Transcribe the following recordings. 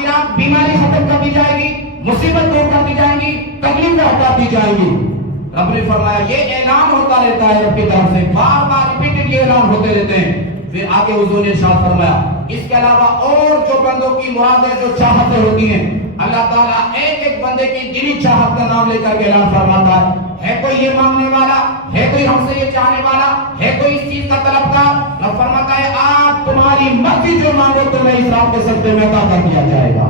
کی رات بیماری ختم کر دی جائے گی، مصیبت دور کر دی جائیں گی، تکلیفیں ہٹا دی جائیں گی۔ رب نے فرمایا یہ اعلان ہوتا رہتا ہے رب کی طرف سے، بار بار ریپیٹڈ یہ اعلان ہوتے رہتے ہیں۔ پھر آگے حضور نے ارشاد فرمایا اس کے علاوہ اور جو بندوں کی مرادیں جو چاہتیں ہوتی ہیں، اللہ تعالیٰ ایک ایک بندے کی دلی چاہت کا نام لے کر کے اعلان فرماتا ہے کوئی یہ مانگنے والا، ہے کوئی ہم سے یہ چاہنے والا، ہے کوئی اس چیز کا طلبگار، رب فرماتا ہے آج تمہاری مرضی جو مانگو تمہیں اس رات کے سجدے میں عطا کر دیا جائے گا،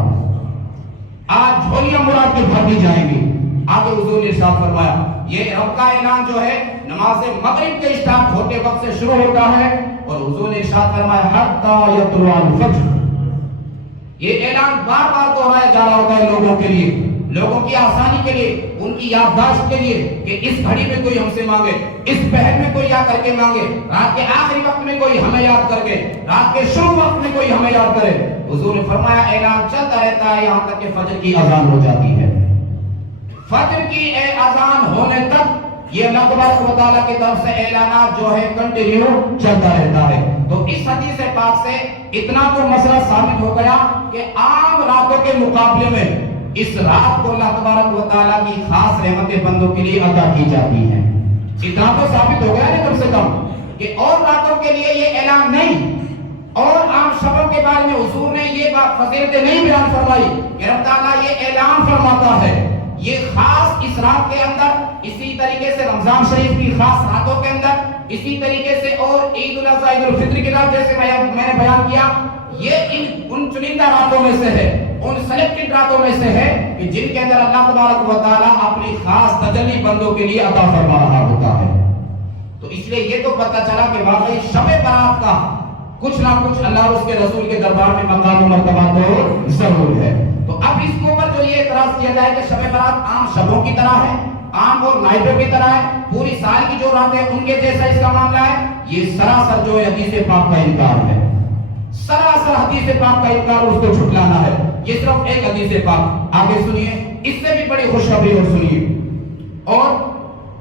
آج جھولیاں مراد کی بھر دی جائیں گی۔ آگے حضور نے ارشاد فرمایا یہ رب کا اعلان جو ہے نماز مغرب کے اسٹارٹ ہوتے وقت سے شروع ہوتا ہے، اور حضور نے ارشاد فرمایا حتی یطلع الفجر، یہ اعلان بار بار دہرایا جا رہا ہوتا ہے لوگوں کے لیے، لوگوں کی آسانی کے لیے، ان کی یادداشت کے لیے کہ اس گھڑی میں کوئی ہم سے مانگے، اس پہر میں کوئی آ کر کے مانگے، رات کے آخری وقت میں کوئی ہمیں یاد کر کے، رات کے شروع وقت میں کوئی ہمیں یاد کرے۔ حضور نے فرمایا اعلان چلتا رہتا ہے یہاں تک کہ فجر کی اذان ہو جاتی ہے۔ فجر کی اذان ہونے تک یہ اللہ تبارک و تعالیٰ کی طرف سے اعلانات جو ہے کنٹینیو چلتا رہتا ہے۔ تو اس حدیث پاک سے اتنا تو مسئلہ ثابت ہو گیا کہ عام راتوں کے مقابلے میں اس رات کو اللہ تبارک و تعالیٰ کی خاص رحمتیں بندوں کے لیے عطا کی جاتی ہیں۔ اتنا تو ثابت ہو گیا نا کم سے کم کہ اور راتوں کے لیے یہ اعلان نہیں، اور عام شبوں کے بارے میں حضور نے یہ فضیلتیں نہیں بیان فرمائی کہ رب تعالیٰ یہ اعلان فرماتا ہے یہ خاص اس رات کے اندر، اسی طریقے سے رمضان شریف کی خاص راتوں کے اندر، اسی طریقے سے اور عید الاضحیٰ عید الفطر کی رات جیسے میں نے بیان کیا، یہ ان چنندہ راتوں میں سے ہے، ان سلیکٹڈ راتوں میں سے ہے کہ جن کے اندر اللہ تبارک و تعالیٰ اپنی خاص تجلی بندوں کے لیے عطا فرما رہا ہوتا ہے۔ تو اس لیے یہ تو پتہ چلا کہ واقعی شب برات کا کچھ نہ کچھ اللہ اور اس کے رسول کے دربار میں مقام و مرتبہ تو ضرور ہے۔ تو اب اس کے اوپر جو یہ اعتراض کیا جائے کہ شب برات عام شبوں کی طرح ہے، عام اور نائٹوں کی طرح ہے، پوری سال کی جو راتیں ان کے جیسا اس کا معاملہ ہے، یہ سراسر جو ہے حدیث پاک کا انکار ہے، سراسر حدیث پاک کا انکار اور اس کو چھٹلانا ہے۔ یہ صرف ایک حدیث پاک، آگے سنیے اس سے بھی بڑی خوشخبری اور سنیے۔ اور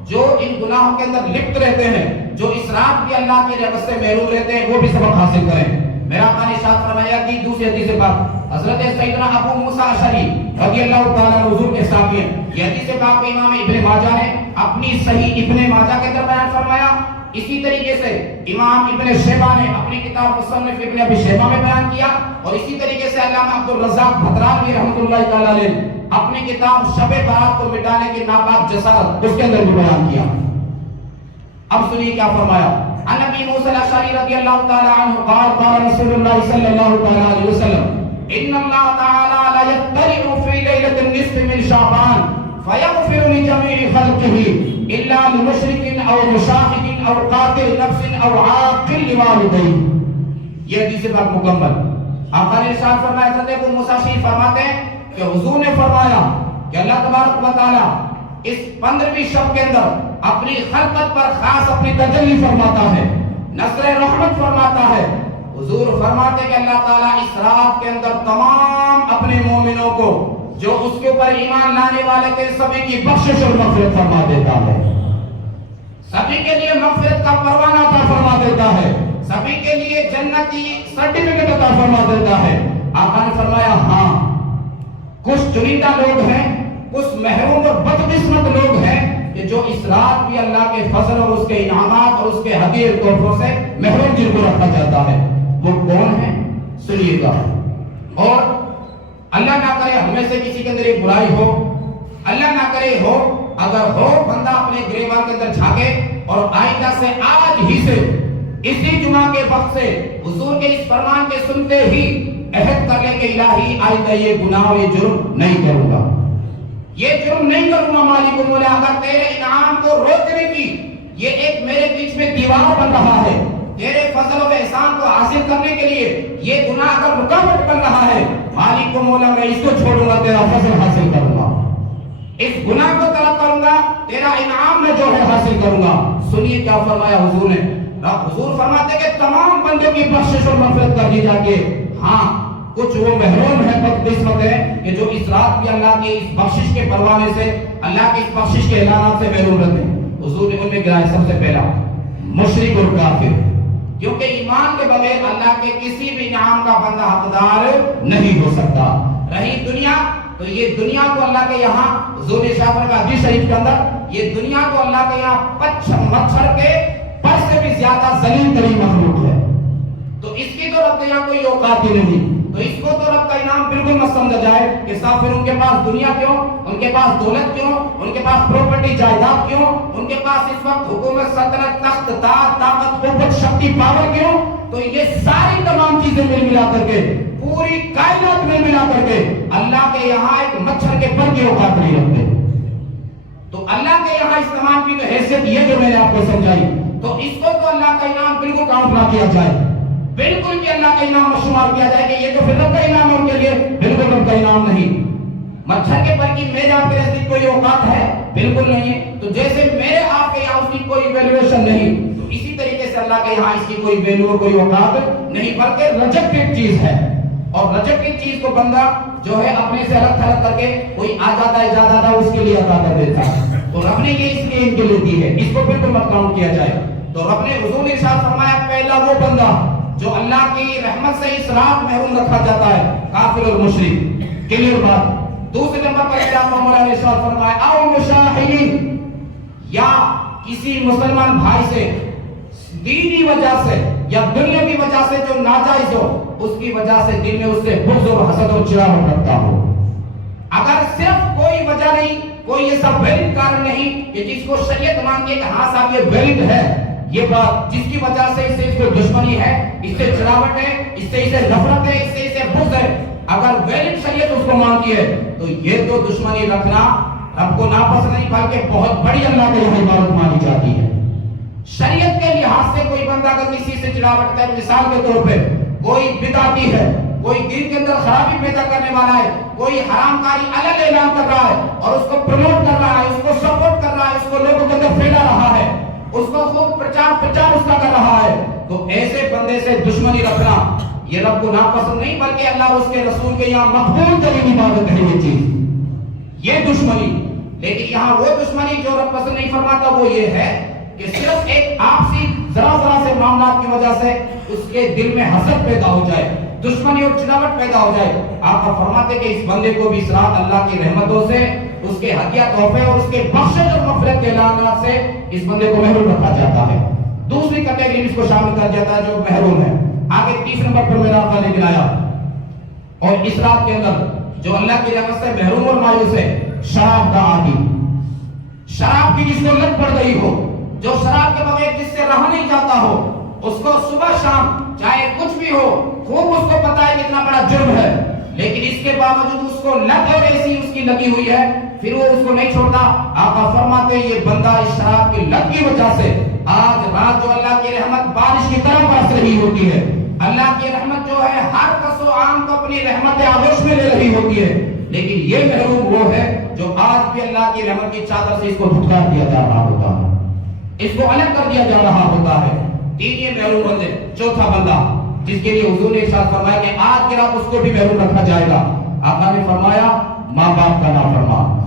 جو ان گناہوں کے اندر لپت رہتے ہیں، جو اس رات بھی اللہ کی رحمت سے محروم رہتے ہیں، وہ بھی سبق حاصل کریں۔ میرا آقا نے ارشاد فرمایا کہ دوسری حدیث پاک حضرت سیدنا ابو موسیٰ اشعری رضی اللہ تعالیٰ عنہ حضور کے صحابی ہیں، یہ حدیث پاک امام ابن ماجہ نے اپنی صحیح ابن ماجہ کے اندر بیان فرمایا، اسی طریقے سے امام ابن شیبہ نے اپنی کتاب مصنف ابن ابی شیبہ میں بیان کیا، اور اسی طریقے سے علامہ عبدالرزاق بھترالوی رحمۃ اللہ تعالیٰ علیہ اپنی کتاب شب برات کو مٹانے کی ناپاک جسارت اس کے اندر بھی بیان کیا۔ اب سنیے کیا فرمایا، عن ابی موسیٰ الاشعری رضی اللہ تعالیٰ عنہ قال قال رسول اللہ صلی اللہ تعالیٰ علیہ وسلم ان اللہ تعالیٰ لا یطلع فی لیلۃ النصف من شعبان فیغفر لجمیع خلقہ الا لمشرک او مشاہد او قاتل نفس او عاقل لوالدیہ۔ یہ حدیث پاک مکمل۔ آقا نے ارشاد فرمایا، حضرت ابو موسیٰ اشعری فرماتے ہیں کہ حضور نے فرمایا کہ اللہ تبارک و تعالیٰ اس 15ویں شب کے اندر اپنی خلقت پر خاص اپنی تجلی فرماتا ہے، نصر رحمت فرماتا ہے۔ حضور فرماتے کہ اللہ تعالیٰ اس رات کے اندر تمام اپنے مومنوں کو جو اس کے اوپر ایمان لانے والے تھے سبھی کی بخشش اور مغفرت فرما دیتا ہے، سبھی کے لیے مغفرت کا پروانہ عطا فرما دیتا ہے، سبھی کے لیے جنت کی سرٹیفکیٹ عطا فرما دیتا ہے۔ آقا نے فرمایا ہاں کچھ چنندہ لوگ ہیں، کچھ محروم اور بدقسمت لوگ ہیں کہ جو اس رات بھی اللہ کے فضل اور اس کے انعامات اور اس کے ہدیے تحفوں سے محروم جن کو رکھا جاتا ہے۔ وہ کون ہیں سنیے گا، اور اللہ نہ کرے ہمیں سے کسی کے اندر ایک برائی ہو، اللہ نہ کرے ہو، اگر ہو بندہ اپنے گریبان کے اندر جھانکے اور آئندہ سے آج ہی سے اسی جمعہ کے وقت سے حضور کے اس فرمان کے سنتے ہی عہد کر لے کہ الہی آئندہ یہ گناہ اور یہ جرم نہیں کروں گا، یہ جرم نہیں کروں گا۔ مالک مولا اگر تیرے انعام کو روکنے کی یہ ایک میرے بیچ میں دیوار بن رہا ہے، تیرے فضل و احسان کو حاصل کرنے کے لیے یہ گناہ اگر رکاوٹ بن رہا ہے، مالک مولا میں اس کو چھوڑوں گا، تیرا فضل حاصل کروں گا، اس گناہ کو طلب کروں گا، تیرا انعام میں جو ہے حاصل کروں گا۔ سنیے کیا فرمایا حضور نے، حضور فرماتے کہ تمام بندوں کی بخشش اور مغفرت کر دی جاتی ہے، ہاں کچھ وہ محروم ہے، بدقسمت ہے کہ جو اس رات بھی اللہ کی اس بخشش کے پروانے سے، اللہ کی اس بخشش کے اعلانات سے محروم رہتے ہیں۔ حضور نے ان میں گرایا سب سے پہلا مشرک اور کافر، کیونکہ ایمان کے بغیر اللہ کے کسی بھی انعام کا بندہ حقدار نہیں ہو سکتا۔ رہی دنیا تو یہ دنیا تو اللہ کے یہاں حضور شافر کا حدیث شریف کے اندر یہ دنیا تو اللہ کے یہاں مچھر کے پر سے بھی زیادہ ذلیل ترین مخلوق ہے، تو اس کی تو رب کے یہاں کوئی اوقات ہی نہیں، تو اس کو تو رب کا انعام بالکل مت سمجھا جائے کہ صاحب پھر ان کے پاس دنیا کیوں، ان کے پاس دولت کیوں، ان کے پاس پراپرٹی جائیداد کیوں، ان کے پاس اس وقت حکومت سلطنت تخت تاج طاقت قوت شکتی پاور کیوں، تو یہ ساری تمام چیزیں مل ملا کر کے پوری کائنات میں ملا کر کے اللہ کے یہاں ایک مچھر کے پر کی اوقات نہیں رکھتے، تو اللہ کے یہاں اس تمام کی تو حیثیت یہ جو میں نے آپ کو سمجھائی، تو اس کو تو اللہ کا انعام بالکل کاؤنٹ نہ کیا جائے، بالکل بھی اللہ کا انعام شمار کیا جائے کہ یہ تو پھر رب کا انعام ہے ان کے لیے، بالکل رب کا انعام نہیں۔ مچھر کے پر کی میرے آپ کے نزدیک کوئی اوقات ہے؟ بالکل نہیں ہے، تو جیسے میرے آپ کے یہاں اس کی کوئی ویلیویشن نہیں، تو اسی طریقے سے اللہ کے یہاں اس کی کوئی ویلیو کوئی اوقات نہیں، بلکہ ریجیکٹڈ چیز ہے، اور ریجیکٹڈ چیز کو بندہ جو ہے اپنے سے الگ تھلگ کر کے کوئی آ جاتا ہے زیادہ تھا اس کے لیے عطا کر دیتا ہے، تو رب نے یہ اس لیے ان کے لیے دی ہے، اس کو بالکل مت کاؤنٹ کیا جائے۔ تو رب نے حضور نے ارشاد فرمایا پہلا وہ بندہ جو اللہ کی رحمت سے اس رات محروم رکھا جاتا ہے، کافر اور مشرک، کلیئر بات۔ دوسرے نمبر پر کیا مولا نے ارشاد فرمایا او مشاہدین، یا کسی مسلمان بھائی سے دینی وجہ سے یا دنیاوی وجہ سے جو ناجائز ہو اس کی وجہ سے دل میں اس سے بغض اور حسد اور چراغ رکھتا ہو، اگر صرف کوئی وجہ نہیں، کوئی ایسا ویلڈ کارن نہیں کہ جس کو شریعت مانگے کہ ہاں صاحب یہ ویلڈ ہے، یہ بات جس کی وجہ سے اس کو دشمنی ہے، اس سے چراوٹ ہے، اس سے اسے نفرت ہے، اس سے اسے بغض ہے، اگر ویلڈ شریعت اس کو مانگی ہے تو یہ تو دشمنی رکھنا رب کو ناپسند نہیں بلکہ بہت بڑی اللہ کے یہاں عبادت مانی جاتی ہے۔ شریعت کے لحاظ سے کوئی بندہ اگر کسی سے چراوٹ ہے، مثال کے طور پہ کوئی بدعتی ہے، کوئی دین کے اندر خرابی پیدا کرنے والا ہے، کوئی حرام کاری علل اعلان کر رہا ہے اور اس کو پروموٹ کر رہا ہے، اس کو سپورٹ کر رہا ہے، اس کو لوگوں کے اندر پھیلا رہا ہے، اس کو خوب پرچار اس کا کر رہا ہے، تو ایسے بندے سے دشمنی رکھنا یہ رب کو ناپسند نہیں بلکہ اللہ اور اس کے رسول کے یہاں مقبول ترین عبادت ہے یہ چیز، یہ دشمنی۔ لیکن یہاں وہ دشمنی جو رب پسند نہیں فرماتا وہ یہ ہے کہ صرف ایک آپسی ذرا سے معاملات کی وجہ سے اس کے دل میں حسد پیدا ہو جائے، دشمنی اور چلاوٹ پیدا ہو جائے۔ آپ فرماتے کہ اس بندے کو بھی اس رات اللہ کی رحمتوں سے، اس کے ہدیہ تحفے اور اس کے بخشش اور مغفرت کے اعلانات سے اس بندے کو محروم رکھا جاتا ہے۔ دوسری کیٹیگری اس کو شامل کر جاتا ہے جو محروم ہے۔ آگے تیسرے نمبر پر میرا آقا نے گنایا اور اس رات کے اندر جو اللہ کی رحمت سے محروم اور مایوس ہے، شراب کا عادی، شراب کی جس کو لت پڑ گئی ہو، جو شراب کے بغیر جس سے رہا نہیں جاتا ہو، اس کو صبح شام چاہے کچھ بھی ہو خوب اس کو پتا ہے کتنا بڑا جرم ہے، لیکن اس کے باوجود اس کو لت اور ایسی اس کی لگی ہوئی ہے، پھر وہ اس کو نہیں چھوڑتا۔ آقا فرماتے ہیں یہ بندہ اس شراب کی لت کی وجہ سے آج رات جو اللہ کی رحمت بارش کی طرح برس رہی ہوتی ہے، اللہ کی رحمت جو ہے ہر کس و عام کو اپنی رحمت آغوش میں لے رہی ہوتی ہے، لیکن یہ محروم وہ ہے جو آج بھی اللہ کی رحمت کی چادر سے اس کو دھٹکار دیا جا رہا ہوتا ہے، اس کو الگ کر دیا جا رہا ہوتا ہے۔ تین یہ محروم بندے۔ چوتھا بندہ جس کے لیے حضور نے ارشاد فرمایا کہ آج کی رات اس کو بھی محروم رکھا جائے گا، آقا نے فرمایا ماں باپ کا نافرمان۔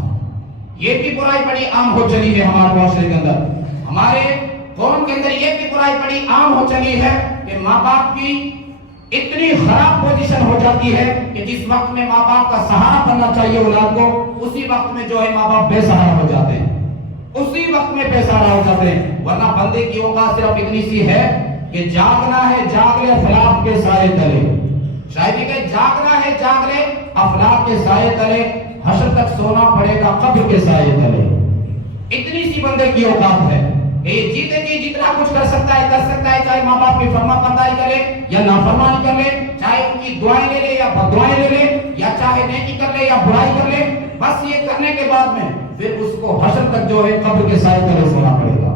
یہ بھی برائی بڑی عام ہو چلی ہے ہمارے معاشرے کے اندر، ہمارے قوم کے اندر یہ بھی برائی بڑی عام ہو چلی ہے کہ ماں باپ کی اتنی خراب پوزیشن ہو جاتی ہے کہ جس وقت میں ماں باپ کا سہارا بننا چاہیے اولاد کو، اسی وقت میں جو ہے ماں باپ بے سہارا ہو جاتے ہیں، اسی وقت میں بے سہارا ہو جاتے ہیں۔ ورنہ بندے کی اوقات صرف اتنی سی ہے کہ جاگنا ہے جاگ لے افلاک کے سائے تلے، شاید کہ جاگنا ہے جاگ لے افلاک کے سائے تلے، حشر تک سونا پڑے گا قبر کے سائے تلے۔ اتنی سی بندے کی اوقات ہے کہ جیتے جی جتنا کچھ کر سکتا ہے، چاہے ماں باپ کی فرما برداری کرے یا نافرمانی کر لے، چاہے ان کی دعائیں لے لے یا بددعائیں لے لے، یا چاہے نیکی کر لے یا برائی کر لے، بس یہ کرنے کے بعد میں پھر اس کو حشر تک جو ہے قبر کے سائے تلے سونا پڑے گا۔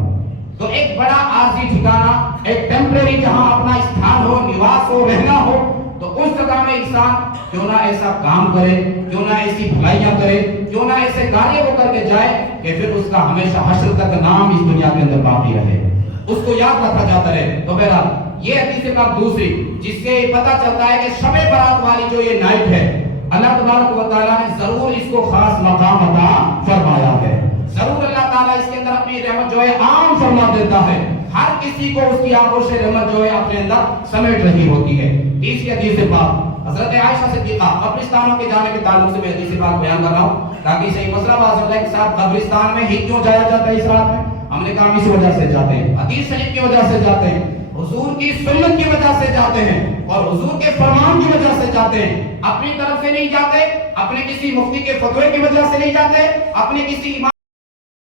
تو ایک بڑا عارضی ٹھکانہ، ایک ٹیمپریری جہاں اپنا استھان ہو، نواس ہو، رہنا ہو، تو اس جگہ میں انسان کیوں نہ ایسا کام کرے، کیوں نہ ایسی بھلائیاں کرے، کیوں نہ ایسے کارے وہ کر کے جائے کہ پھر اس کا ہمیشہ حشر تک نام اس دنیا کے اندر باقی رہے، اس کو یاد رکھا جاتا رہے۔ تو بہرحال یہ حدیث پاک دوسری جس سے پتہ چلتا ہے کہ شب برات والی جو یہ نائٹ ہے، اللہ تبارک و تعالیٰ نے ضرور اس کو خاص مقام عطا فرمایا ہے، ضرور اللہ تعالیٰ اس کے اندر اپنی رحمت جو ہے عام فرما دیتا ہے، ہر کسی کو اس کی آغوش رحمت جو ہے اپنے اندر سمیٹ رہی ہوتی ہے۔ تیسری حدیث پاک حضرت عائشہ صدیقہ قبرستانوں کے جانے کے تعلق سے میں حدیث پاک بیان کر رہا ہوں تاکہ صحیح مسئلہ واضح ہو جائے کہ صاحب قبرستان میں ہی کیوں جایا جاتا ہے اس رات میں؟ ہم نے کہا اس وجہ سے جاتے ہیں، حدیث شریف کی وجہ سے جاتے ہیں، حضور کی سنت کی وجہ سے جاتے ہیں اور حضور کے فرمان کی وجہ سے جاتے ہیں، اپنی طرف سے نہیں جاتے، اپنے کسی مفتی کے فتوے کی وجہ سے نہیں جاتے، اپنے کسی